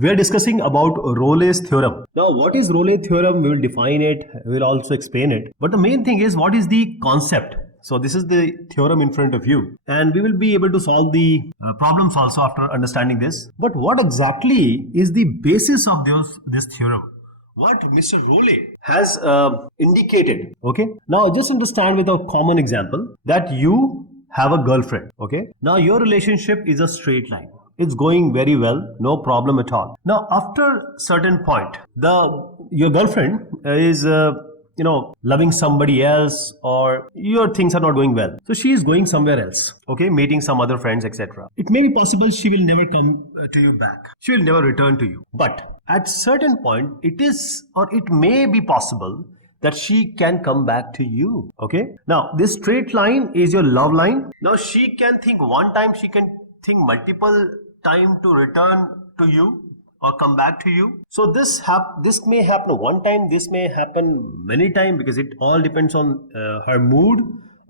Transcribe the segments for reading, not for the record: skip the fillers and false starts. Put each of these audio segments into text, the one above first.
We are discussing about Rolle's theorem. Now, what is Rolle's theorem? We will define it, we will also explain it. But the main thing is, what is the concept? So this is the theorem in front of you, and we will be able to solve the problems also after understanding this. But what exactly is the basis of this theorem? What Mr. Rolle has indicated. Okay. Now, just understand with a common example that you have a girlfriend. Okay. Now, your relationship is a straight line. It's going very well, no problem at all. Now, after certain point, your girlfriend is loving somebody else, or your things are not going well. So she is going somewhere else, okay, meeting some other friends, etc. It may be possible she will never come to you back. She will never return to you. But at certain point, it may be possible that she can come back to you, okay? Now, this straight line is your love line. Now, she can think one time, she can think multiple time to return to you or come back to you. So this may happen one time, this may happen many times, because it all depends on her mood,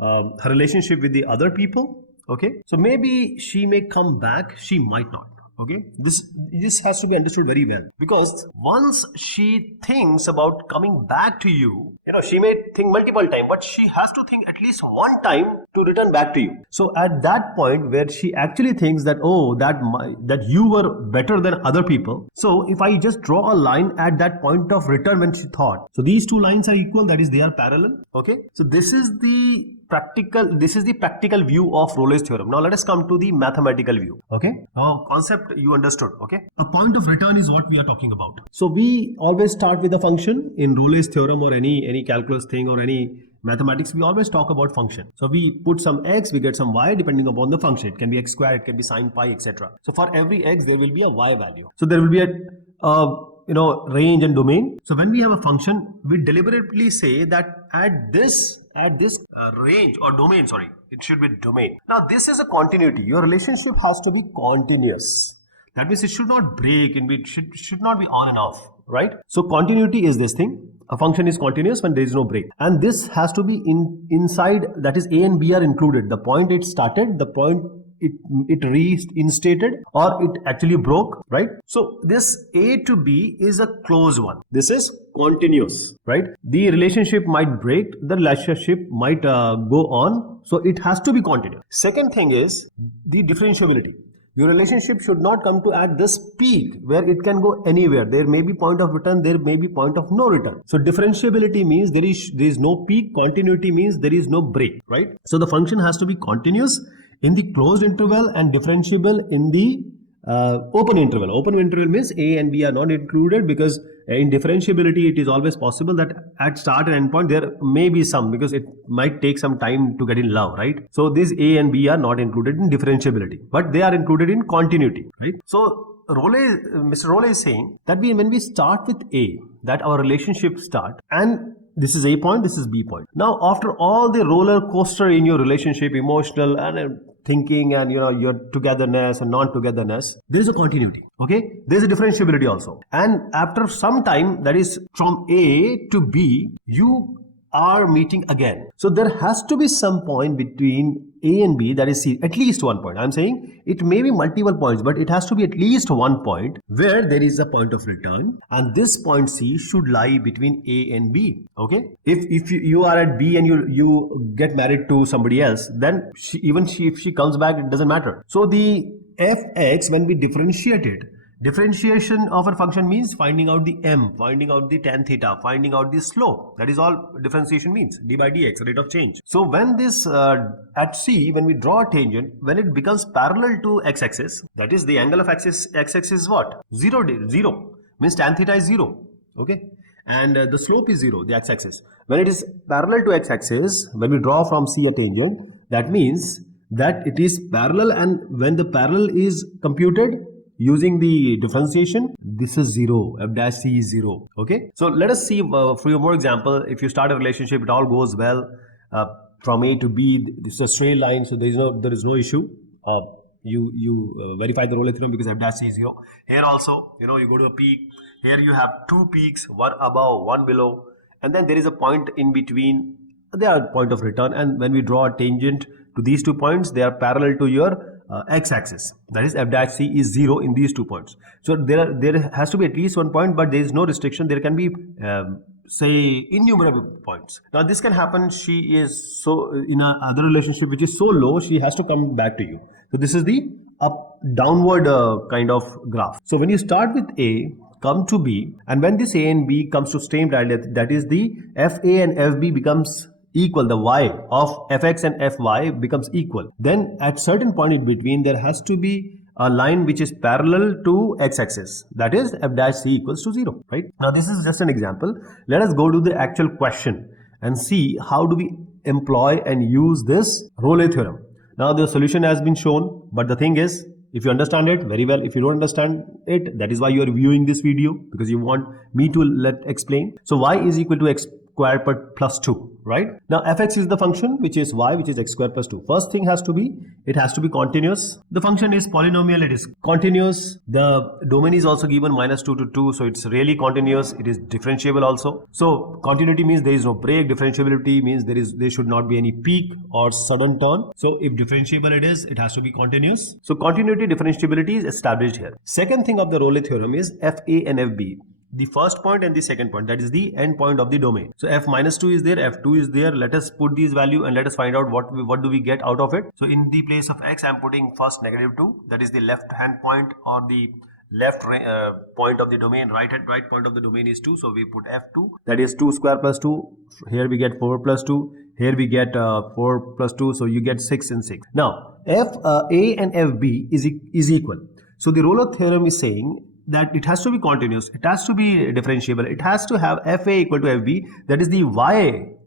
her relationship with the other people. Okay, so maybe she may come back, she might not. Okay, this has to be understood very well, because once she thinks about coming back to you, she may think multiple times, but she has to think at least one time to return back to you. So at that point where she actually thinks that, oh, that you were better than other people. So if I just draw a line at that point of return when she thought, so these two lines are equal, that is, they are parallel. Okay, so this is the practical view of Rolle's theorem. Now let us come to the mathematical view. Okay, now concept you understood. Okay, a point of return is what we are talking about. So we always start with a function in Rolle's theorem, or any calculus thing or any mathematics. We always talk about function. So we put some x, we get some y depending upon the function. It can be x squared, it can be sine pi, etc. So for every x there will be a y value. So there will be a range and domain. So when we have a function, we deliberately say that at this range or domain, it should be domain. Now this is a continuity. Your relationship has to be continuous. That means it should not break, and it should not be on and off, right? So continuity is this thing. A function is continuous when there is no break, and this has to be inside, that is, a and b are included. The point it started, the point it reinstated, or it actually broke, right? So this A to B is a closed one. This is continuous, right? The relationship might break, the relationship might go on, so it has to be continuous. Second thing is the differentiability. Your relationship should not come to at this peak where it can go anywhere. There may be point of return, there may be point of no return. So differentiability means there is no peak. Continuity means there is no break, right? So the function has to be continuous in the closed interval and differentiable in the open interval. Open interval means a and b are not included, because in differentiability it is always possible that at start and end point there may be some, because it might take some time to get in love, right? So these a and b are not included in differentiability, but they are included in continuity, right? So Mr. Rolle is saying that when we start with a, that our relationship start, and this is A point, this is B point. Now, after all the roller coaster in your relationship, emotional and thinking, and your togetherness and non-togetherness, there is a continuity. Okay, there is a differentiability also. And after some time, that is from A to B, you are meeting again. So there has to be some point between A and B, that is C, at least one point. I'm saying it may be multiple points, but it has to be at least one point where there is a point of return, and this point C should lie between A and B. Okay, if you are at B and you get married to somebody else, then if she comes back, it doesn't matter. So the fx, when we differentiate it, differentiation of a function means finding out the m, finding out the tan theta, finding out the slope. That is all differentiation means, d by dx, rate of change. So when this at C, when we draw a tangent, when it becomes parallel to x-axis, that is, the angle of x-axis is what? 0 means tan theta is 0. Okay, and the slope is 0, the x-axis. When it is parallel to x-axis, when we draw from C a tangent, that means that it is parallel, and when the parallel is computed using the differentiation, this is 0, f dash c is 0. Okay, so let us see for more example. If you start a relationship, it all goes well from A to B. This is a straight line, so there is no issue. You verify the Rolle's theorem because f dash c is 0. Here also, you go to a peak. Here you have two peaks, one above, one below, and then there is a point in between. They are point of return, and when we draw a tangent to these 2 points, they are parallel to your x-axis. That is f dash c is 0 in these 2 points. So there has to be at least one point, but there is no restriction. There can be say innumerable points. Now this can happen. She is so in a other relationship which is so low, she has to come back to you. So this is the up downward kind of graph. So when you start with A, come to B, and when this A and B comes to same parallel, that is the FA and FB becomes equal, the y of fx and fy becomes equal. Then at certain point in between there has to be a line which is parallel to x-axis, that is f dash c equals to 0, right? Now this is just an example. Let us go to the actual question and see how do we employ and use this Rayleigh theorem. Now the solution has been shown, but the thing is, if you understand it, very well. If you don't understand it, that is why you are viewing this video, because you want me to explain. So y is equal to x square plus 2, right? Now fx is the function which is y, which is x square plus 2. First thing has to be, it has to be continuous. The function is polynomial, it is continuous. The domain is also given -2 to 2, so it's really continuous. It is differentiable also. So continuity means there is no break. Differentiability means there should not be any peak or sudden turn. So if differentiable it has to be continuous. So continuity differentiability is established here. Second thing of the Rayleigh theorem is FA and FB. The first point and the second point, that is the end point of the domain. So f minus 2 is there, f2 is there. Let us put these value and let us find out what do we get out of it. So in the place of x, I am putting first -2, that is the left hand point or the left point of the domain. Right point of the domain is 2, so we put f2, that is 2 square plus 2. Here we get 4 plus 2. Here we get 4 plus 2, so you get 6 and 6. Now FA and FB is equal. So the Rayleigh theorem is saying that it has to be continuous, it has to be differentiable, it has to have FA equal to FB, that is the y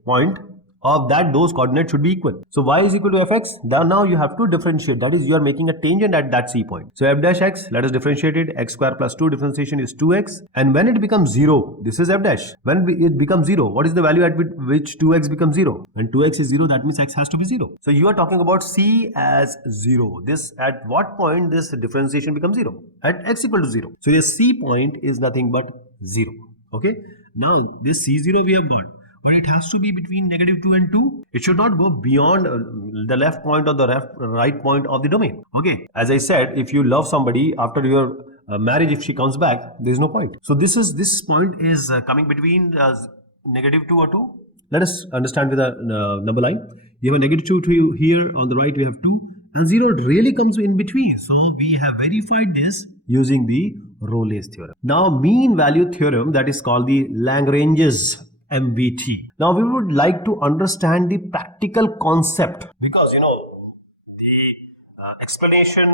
point of those coordinates should be equal. So y is equal to fx. Now you have to differentiate, that is you are making a tangent at that c point. So f dash x, let us differentiate it. X square plus 2 differentiation is 2x, and when it becomes 0, this is f dash. When it becomes 0, what is the value at which 2x becomes 0? When 2x is 0, that means x has to be 0. So you are talking about c as 0. This at what point this differentiation becomes 0? At x equal to 0. So the c point is nothing but 0. Okay. Now this c0 we have got, but it has to be between -2 and 2. It should not go beyond the left point or the right point of the domain. Okay. As I said, if you love somebody after your marriage, if she comes back, there is no point. So this point is coming between -2 or 2. Let us understand with a number line. You have a -2 here, on the right we have 2, and 0 really comes in between. So we have verified this using the Rayleigh's theorem. Now mean value theorem, that is called the Lagrange's MVT. Now we would like to understand the practical concept, because the explanation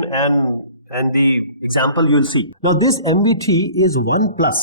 and the example you will see. Now this MVT is 1 plus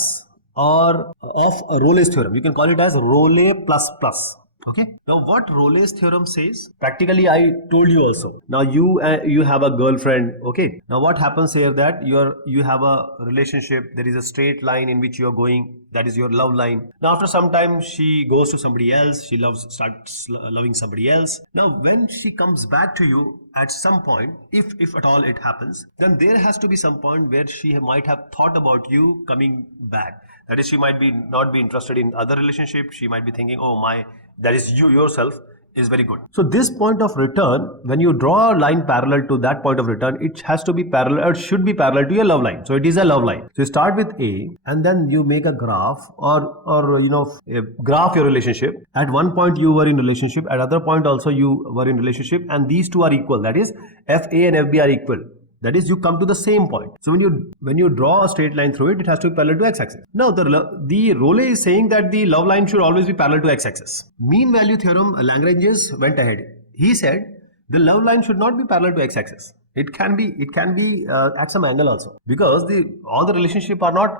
or of a Rayleigh's theorem. You can call it as Rayleigh plus plus. Okay. Now what Rayleigh's theorem says, practically I told you also. Now you have a girlfriend. Okay. Now what happens here, that you have a relationship. There is a straight line in which you are going. That is your love line. Now after some time she goes to somebody else. She starts loving somebody else. Now when she comes back to you at some point, if at all it happens, then there has to be some point where she might have thought about you coming back. That is, she might not be interested in other relationship. She might be thinking, oh my, that is you yourself is very good. So this point of return, when you draw a line parallel to that point of return, it has to be parallel, or should be parallel to your love line. So it is a love line. So you start with A, and then you make a graph or graph your relationship. At one point you were in relationship, at other point also you were in relationship, and these two are equal. That is, FA and FB are equal. That is, you come to the same point. So when you draw a straight line through it, it has to be parallel to x-axis. Now the Rayleigh is saying that the love line should always be parallel to x-axis. Mean value theorem, Lagrange's went ahead. He said the love line should not be parallel to x-axis. It can be at some angle also, because all the relationship are not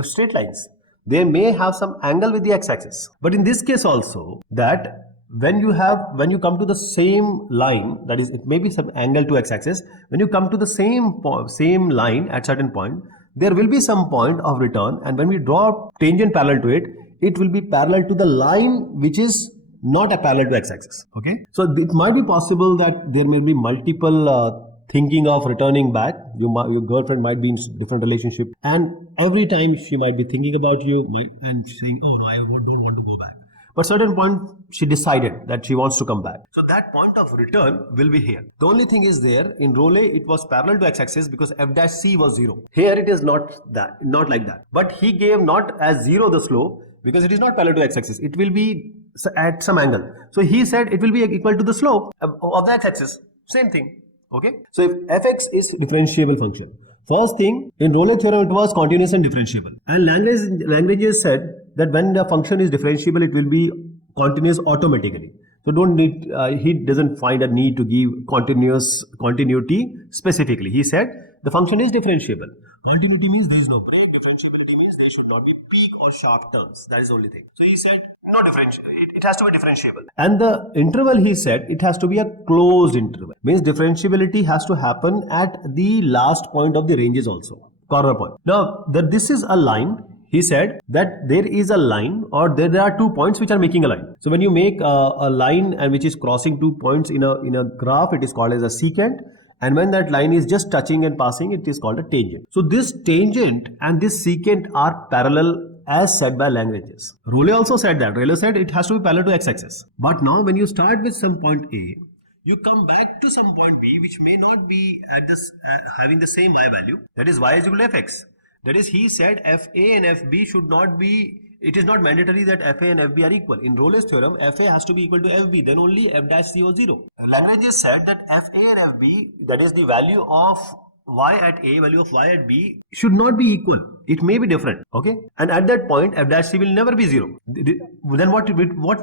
straight lines. They may have some angle with the x-axis. But in this case also, that when you come to the same line, that is, it may be some angle to x-axis. When you come to the same line at certain point, there will be some point of return, and when we draw tangent parallel to it, it will be parallel to the line which is not a parallel to x-axis. Okay, so it might be possible that there may be multiple thinking of returning back. Your girlfriend might be in different relationship, and every time she might be thinking about you and saying, oh no, I don't want to go back. But certain point she decided that she wants to come back. So that point of return will be here. The only thing is there in Rayleigh it was parallel to x-axis because f dash c was 0. Here it is not like that. But he gave not as 0 the slope because it is not parallel to x-axis. It will be at some angle. So he said it will be equal to the slope of the x-axis. Same thing. Okay. So if fx is differentiable function, first thing in Rayleigh theorem it was continuous and differentiable, and Lagrange said that when the function is differentiable it will be continuous automatically. So don't need he doesn't find a need to give continuity specifically. He said the function is differentiable. Continuity means there is no break. Differentiability means there should not be peak or sharp terms. That is the only thing. So he said no differentiable. It has to be differentiable. And the interval he said it has to be a closed interval. Means differentiability has to happen at the last point of the ranges also. Corner point. Now that this is a line. He said that there is a line or there are 2 points which are making a line. So when you make a line and which is crossing 2 points in a graph, it is called as a secant. And when that line is just touching and passing, it is called a tangent. So this tangent and this secant are parallel as said by Lagrange. Rayleigh also said that. Rayleigh said it has to be parallel to x-axis. But now when you start with some point A, you come back to some point B which may not be at this having the same I value. That is y is equal to fx. That is, he said fa and fb should not be, it is not mandatory that fa and fb are equal. In Rayleigh's theorem, fa has to be equal to fb, then only f dash c was 0. Lagrange said that fa and fb, that is the value of y at a, value of y at b, should not be equal. It may be different. Okay. And at that point, f dash c will never be 0. Then what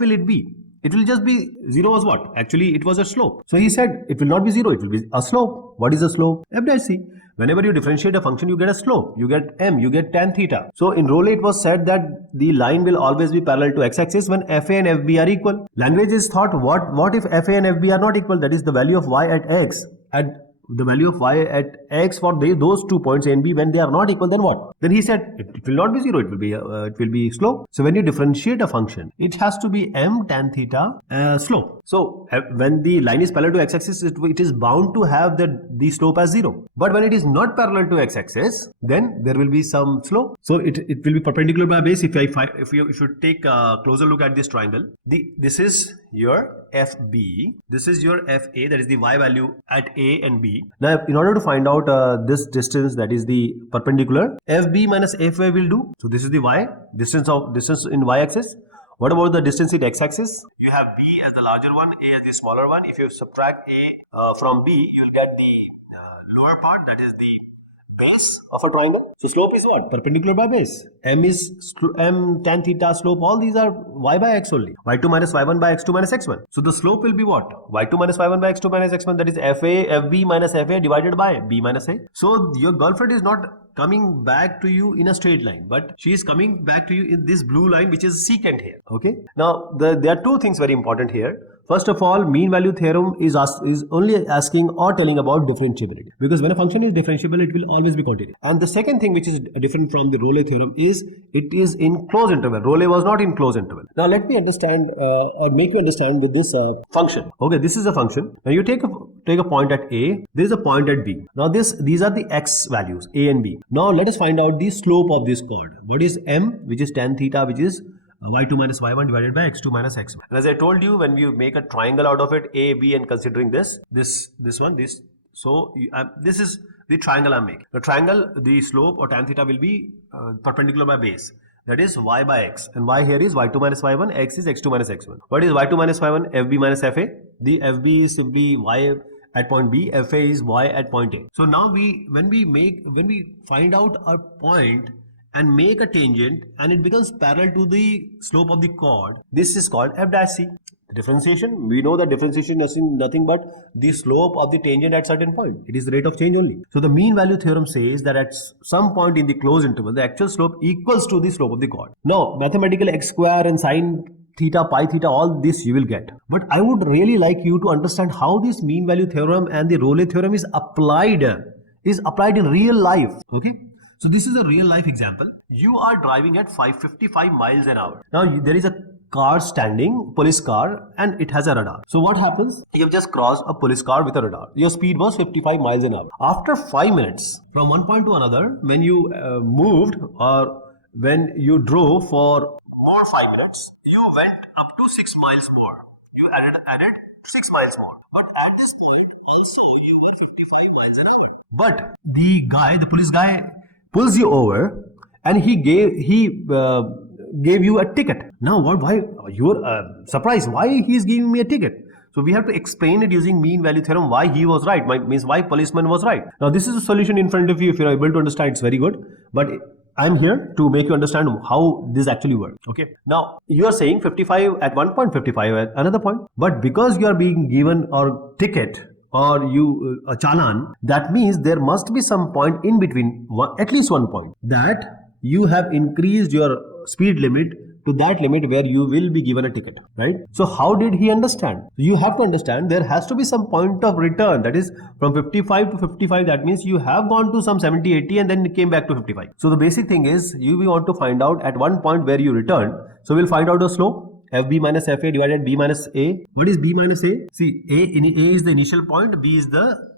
will it be? It will just be 0 was what? Actually, it was a slope. So he said it will not be 0, it will be a slope. What is a slope? F dash c. Whenever you differentiate a function, you get a slope. You get m, you get tan theta. So in Rayleigh, it was said that the line will always be parallel to x-axis when fa and fb are equal. Lagrange thought, what if fa and fb are not equal? That is the value of y at x. At the value of y at x for those 2 points a and b, when they are not equal, then what? Then he said it will not be 0, it will be slope. So when you differentiate a function, it has to be m tan theta slope. So when the line is parallel to x-axis, it is bound to have the slope as 0. But when it is not parallel to x-axis, then there will be some slope. So it will be perpendicular by base. If you should take a closer look at this triangle, this is your FB, this is your FA, that is the y value at A and B. Now in order to find out this distance, that is the perpendicular, FB minus FA will do. So this is the y, distance in y-axis. What about the distance in x-axis? You have B as the larger one, A as the smaller one. If you subtract A from B, you will get the lower part, that is the base of a triangle. So slope is what? Perpendicular by base. M is m tan theta slope. All these are y by x only. y2 minus y1 by x2 minus x1. So the slope will be what? y2 minus y1 by x2 minus x1. That is FB minus FA divided by B minus A. So your girlfriend is not coming back to you in a straight line, but she is coming back to you in this blue line, which is secant here. Okay. Now there are two things very important here. First of all, mean value theorem is only asking or telling about differentiability, because when a function is differentiable, it will always be continuous. And the second thing which is different from the Rayleigh theorem is it is in closed interval. Rayleigh was not in closed interval. Now let me understand or make you understand with this function. Okay, this is a function. Now you take a point at A. There is a point at B. Now these are the x values A and B. Now let us find out the slope of this chord. What is m, which is tan theta, which is y2 minus y1 divided by x2 minus x1. And as I told you, when we make a triangle out of it, A, B, and considering this one, so this is the triangle I'm making. The triangle, the slope or tan theta will be perpendicular by base. That is y by x. And y here is y2 minus y1, x is x2 minus x1. What is y2 minus y1? FB minus FA. The FB is simply y at point B, FA is y at point A. So now when we find out a point and make a tangent and it becomes parallel to the slope of the chord, this is called f dash c. The differentiation, we know that differentiation is nothing but the slope of the tangent at certain point. It is the rate of change only. So the mean value theorem says that at some point in the closed interval, the actual slope equals to the slope of the chord. Now mathematical x square and sine theta, pi theta, all this you will get. But I would really like you to understand how this mean value theorem and the Rayleigh theorem is applied in real life. Okay. So this is a real life example. You are driving at 555 miles an hour. Now there is a car standing, police car, and it has a radar. So what happens? You have just crossed a police car with a radar. Your speed was 55 miles an hour. After 5 minutes, from one point to another, when you moved or when you drove for more 5 minutes, you went up to 6 miles more. You added 6 miles more. But at this point also you were 55 miles an hour. But the police guy pulls you over and he gave you a ticket. Now why you're surprised why he's giving me a ticket? So we have to explain it using mean value theorem why he was right, means why policeman was right. Now this is a solution in front of you. If you're able to understand, it's very good. But I'm here to make you understand how this actually works. Okay. Now you are saying 55 at one point, 55 at another point. But because you are being given a ticket or a challan, that means there must be some point in between, at least one point, that you have increased your speed limit to that limit where you will be given a ticket, right? So how did he understand? You have to understand there has to be some point of return, that is from 55 to 55. That means you have gone to some 70, 80 and then came back to 55. So the basic thing is we want to find out at one point where you return. So we'll find out the slope. FB minus FA divided B minus A. What is B minus A? See, A is the initial point, B is the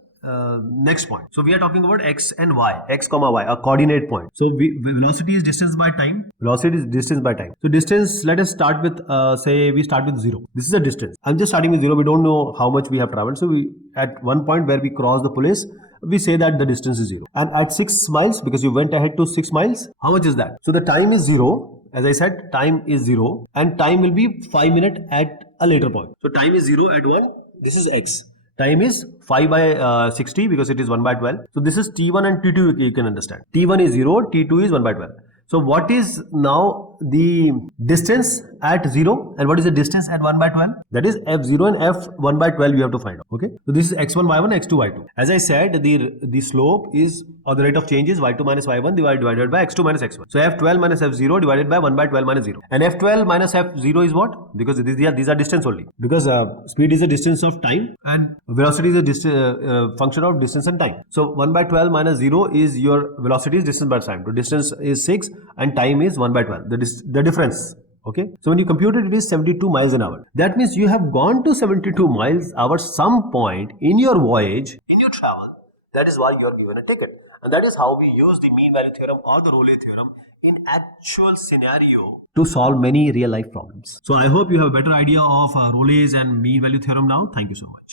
next point. So we are talking about x and y, x comma y, a coordinate point. So velocity is distance by time. Velocity is distance by time. So distance, let us start with say we start with 0. This is a distance. I'm just starting with 0. We don't know how much we have traveled. So we at one point where we cross the police, we say that the distance is 0. And at 6 miles, because you went ahead to 6 miles, how much is that? So the time is 0. As I said, time is 0 and time will be 5 minutes at a later point. So time is 0 at 1. This is x. Time is 5 by 60 because it is 1 by 12. So this is T1 and T2, you can understand. T1 is 0, T2 is 1 by 12. So what is now the distance at 0 and what is the distance at 1 by 12? That is F0 and F1 by 12 you have to find out. Okay. So this is x1 y1, x2 y2. As I said, the slope is, or the rate of change is y2 minus y1 divided by x2 minus x1. So F12 minus F0 divided by 1 by 12 minus 0. And F12 minus F0 is what? Because these are distance only. Because speed is a distance of time and velocity is a function of distance and time. So 1 by 12 minus 0 is your velocity is distance by time. So distance is 6 and time is 1 by 12. The difference. Okay. So when you compute it, it is 72 miles an hour. That means you have gone to 72 miles hour some point in your voyage, in your travel. That is why you are given a ticket. And that is how we use the mean value theorem or the Rollet theorem in actual scenario to solve many real life problems. So I hope you have a better idea of Rollet's and mean value theorem now. Thank you so much.